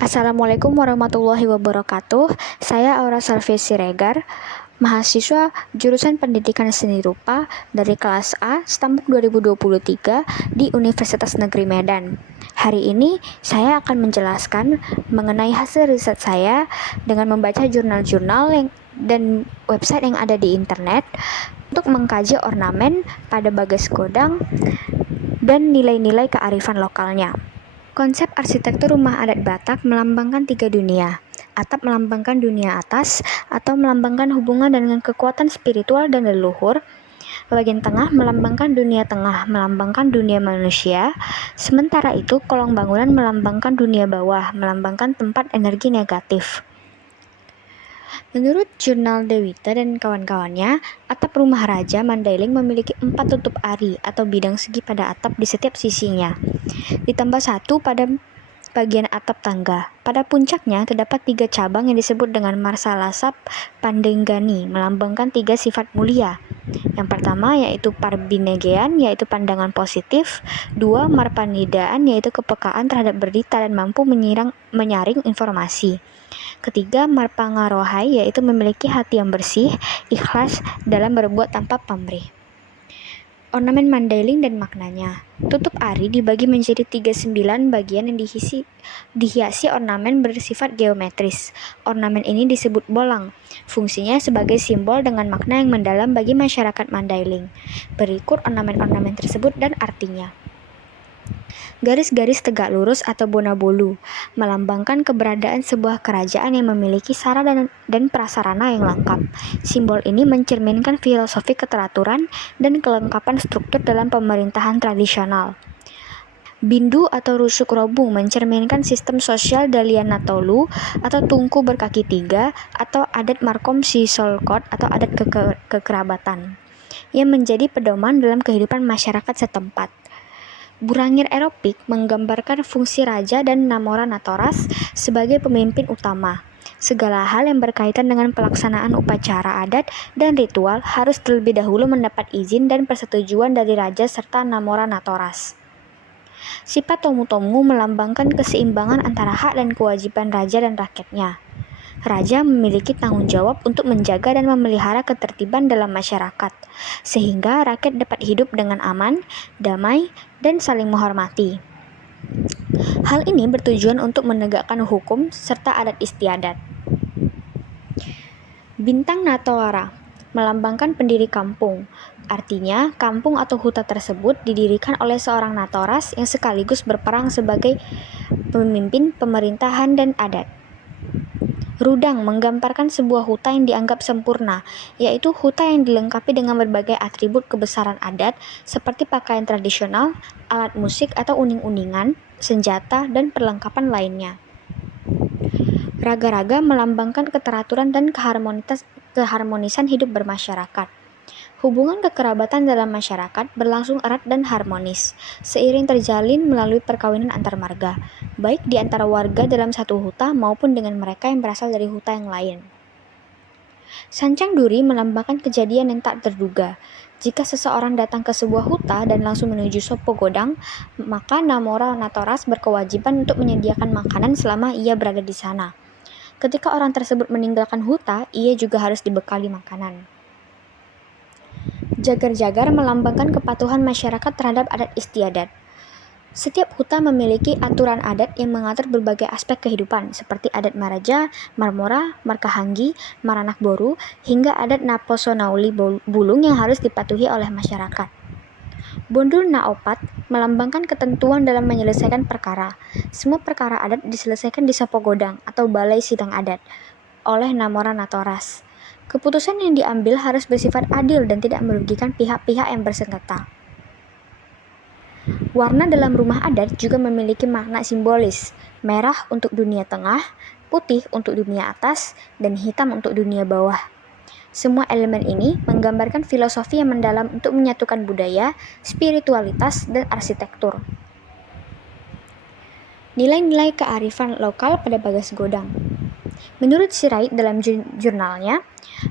Assalamualaikum warahmatullahi wabarakatuh. Saya Aura Salvi Siregar, mahasiswa jurusan Pendidikan Seni Rupa dari kelas A Stambuk 2023 di Universitas Negeri Medan. Hari ini saya akan menjelaskan mengenai hasil riset saya dengan membaca jurnal-jurnal dan website yang ada di internet untuk mengkaji ornamen pada Bagas Godang dan nilai-nilai kearifan lokalnya. Konsep arsitektur rumah adat Batak melambangkan tiga dunia. Atap melambangkan dunia atas atau melambangkan hubungan dengan kekuatan spiritual dan leluhur. Bagian tengah melambangkan dunia tengah, melambangkan dunia manusia. Sementara itu, kolong bangunan melambangkan dunia bawah, melambangkan tempat energi negatif. Menurut jurnal Dewita dan kawan-kawannya, atap rumah Raja Mandailing memiliki 4 tutup ari atau bidang segi pada atap di setiap sisinya, ditambah 1 pada bagian atap tangga. Pada puncaknya terdapat 3 cabang yang disebut dengan Marsalasap Pandenggani, melambangkan 3 sifat mulia. Yang pertama yaitu Parbinegean, yaitu pandangan positif. 2. Marpanidaan, yaitu kepekaan terhadap berita dan mampu menyaring informasi. Ketiga, Marpangarohai, yaitu memiliki hati yang bersih, ikhlas dalam berbuat tanpa pamrih. Ornamen Mandailing dan maknanya. Tutup ari dibagi menjadi 39 bagian yang dihiasi ornamen bersifat geometris. Ornamen ini disebut bolang. Fungsinya sebagai simbol dengan makna yang mendalam bagi masyarakat Mandailing. Berikut ornamen-ornamen tersebut dan artinya. Garis-garis tegak lurus atau bonabolu melambangkan keberadaan sebuah kerajaan yang memiliki sara dan prasarana yang lengkap. Simbol ini mencerminkan filosofi keteraturan dan kelengkapan struktur dalam pemerintahan tradisional. Bindu atau rusuk robung mencerminkan sistem sosial Dalianatolu atau tungku berkaki 3 atau adat Markom Sisolkot atau adat kekerabatan yang menjadi pedoman dalam kehidupan masyarakat setempat. Burangir Eropik menggambarkan fungsi raja dan Namora Natoras sebagai pemimpin utama. Segala hal yang berkaitan dengan pelaksanaan upacara adat dan ritual harus terlebih dahulu mendapat izin dan persetujuan dari raja serta Namora Natoras. Sifat Tomu-Tomu melambangkan keseimbangan antara hak dan kewajiban raja dan rakyatnya. Raja memiliki tanggung jawab untuk menjaga dan memelihara ketertiban dalam masyarakat, sehingga rakyat dapat hidup dengan aman, damai, dan saling menghormati. Hal ini bertujuan untuk menegakkan hukum serta adat istiadat. Bintang Natowara melambangkan pendiri kampung. Artinya, kampung atau huta tersebut didirikan oleh seorang Natoras yang sekaligus berperang sebagai pemimpin pemerintahan dan adat. Rudang menggambarkan sebuah huta yang dianggap sempurna, yaitu huta yang dilengkapi dengan berbagai atribut kebesaran adat seperti pakaian tradisional, alat musik atau uning-uningan, senjata, dan perlengkapan lainnya. Raga-raga melambangkan keteraturan dan keharmonisan hidup bermasyarakat. Hubungan kekerabatan dalam masyarakat berlangsung erat dan harmonis, seiring terjalin melalui perkawinan antar marga, baik di antara warga dalam satu huta maupun dengan mereka yang berasal dari huta yang lain. Sancang duri melambangkan kejadian yang tak terduga. Jika seseorang datang ke sebuah huta dan langsung menuju Sopo Godang, maka Namora Natoras berkewajiban untuk menyediakan makanan selama ia berada di sana. Ketika orang tersebut meninggalkan huta, ia juga harus dibekali makanan. Jagar-jagar melambangkan kepatuhan masyarakat terhadap adat istiadat. Setiap huta memiliki aturan adat yang mengatur berbagai aspek kehidupan, seperti adat Maraja, Marmora, Markahanggi, Maranak Boru, hingga adat Naposonauli Bulung yang harus dipatuhi oleh masyarakat. Bondul Naopat melambangkan ketentuan dalam menyelesaikan perkara. Semua perkara adat diselesaikan di Sopo Godang atau Balai Sidang Adat oleh Namora Natoras. Keputusan yang diambil harus bersifat adil dan tidak merugikan pihak-pihak yang bersengketa. Warna dalam rumah adat juga memiliki makna simbolis, merah untuk dunia tengah, putih untuk dunia atas, dan hitam untuk dunia bawah. Semua elemen ini menggambarkan filosofi yang mendalam untuk menyatukan budaya, spiritualitas, dan arsitektur. Nilai-nilai kearifan lokal pada Bagas Godang. Menurut Sirait dalam jurnalnya,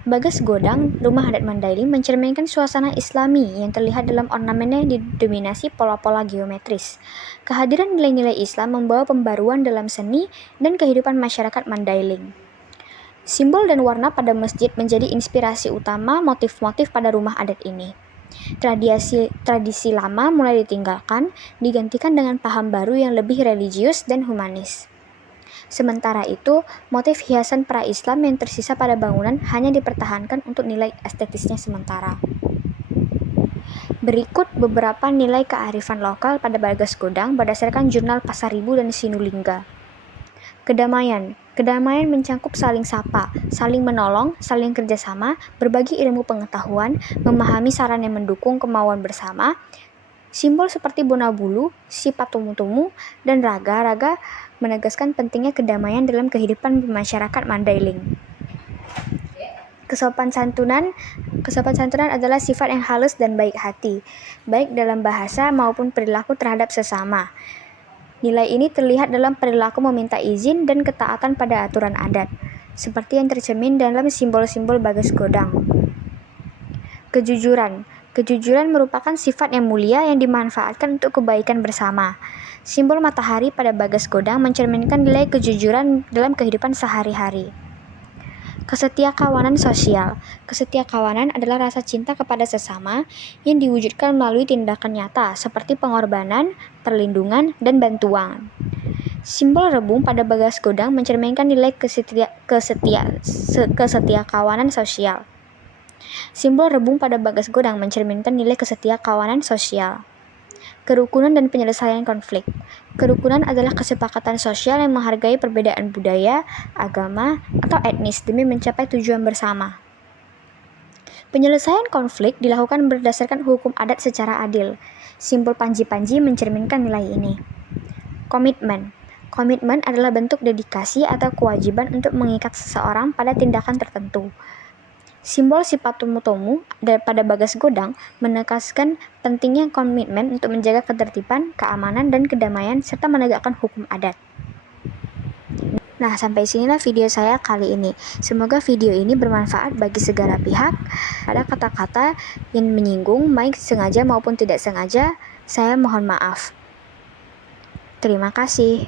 Bagas Godang, rumah adat Mandailing mencerminkan suasana Islami yang terlihat dalam ornamennya yang didominasi pola-pola geometris. Kehadiran nilai-nilai Islam membawa pembaruan dalam seni dan kehidupan masyarakat Mandailing. Simbol dan warna pada masjid menjadi inspirasi utama motif-motif pada rumah adat ini. Tradisi lama mulai ditinggalkan, digantikan dengan paham baru yang lebih religius dan humanis. Sementara itu, motif hiasan pra-Islam yang tersisa pada bangunan hanya dipertahankan untuk nilai estetisnya sementara. Berikut beberapa nilai kearifan lokal pada Bagas Godang berdasarkan jurnal Pasaribu dan Sinulingga. Kedamaian. Kedamaian mencangkup saling sapa, saling menolong, saling kerjasama, berbagi ilmu pengetahuan, memahami saran yang mendukung kemauan bersama. Simbol seperti bona bulu, sifat tumu-tumu, dan raga-raga menegaskan pentingnya kedamaian dalam kehidupan masyarakat Mandailing. Kesopan santunan adalah sifat yang halus dan baik hati, baik dalam bahasa maupun perilaku terhadap sesama. Nilai ini terlihat dalam perilaku meminta izin dan ketaatan pada aturan adat, seperti yang tercermin dalam simbol-simbol Bagas Godang. Kejujuran. Kejujuran merupakan sifat yang mulia yang dimanfaatkan untuk kebaikan bersama. Simbol matahari pada Bagas Godang mencerminkan nilai kejujuran dalam kehidupan sehari-hari. Kesetiakawanan sosial. Kesetiakawanan adalah rasa cinta kepada sesama yang diwujudkan melalui tindakan nyata seperti pengorbanan, perlindungan, dan bantuan. Simbol rebung pada Bagas Godang mencerminkan nilai kesetiakawanan sosial. Simbol rebung pada Bagas Godang mencerminkan nilai kesetiakawanan sosial. Kerukunan dan penyelesaian konflik. Kerukunan adalah kesepakatan sosial yang menghargai perbedaan budaya, agama, atau etnis demi mencapai tujuan bersama. Penyelesaian konflik dilakukan berdasarkan hukum adat secara adil. Simbol panji-panji mencerminkan nilai ini. Komitmen. Komitmen adalah bentuk dedikasi atau kewajiban untuk mengikat seseorang pada tindakan tertentu. Simbol sifat tumu-tumu pada Bagas Godang menekankan pentingnya komitmen untuk menjaga ketertiban, keamanan, dan kedamaian serta menegakkan hukum adat. Nah, sampai sinilah video saya kali ini. Semoga video ini bermanfaat bagi segala pihak. Ada kata-kata yang menyinggung, baik sengaja maupun tidak sengaja, saya mohon maaf. Terima kasih.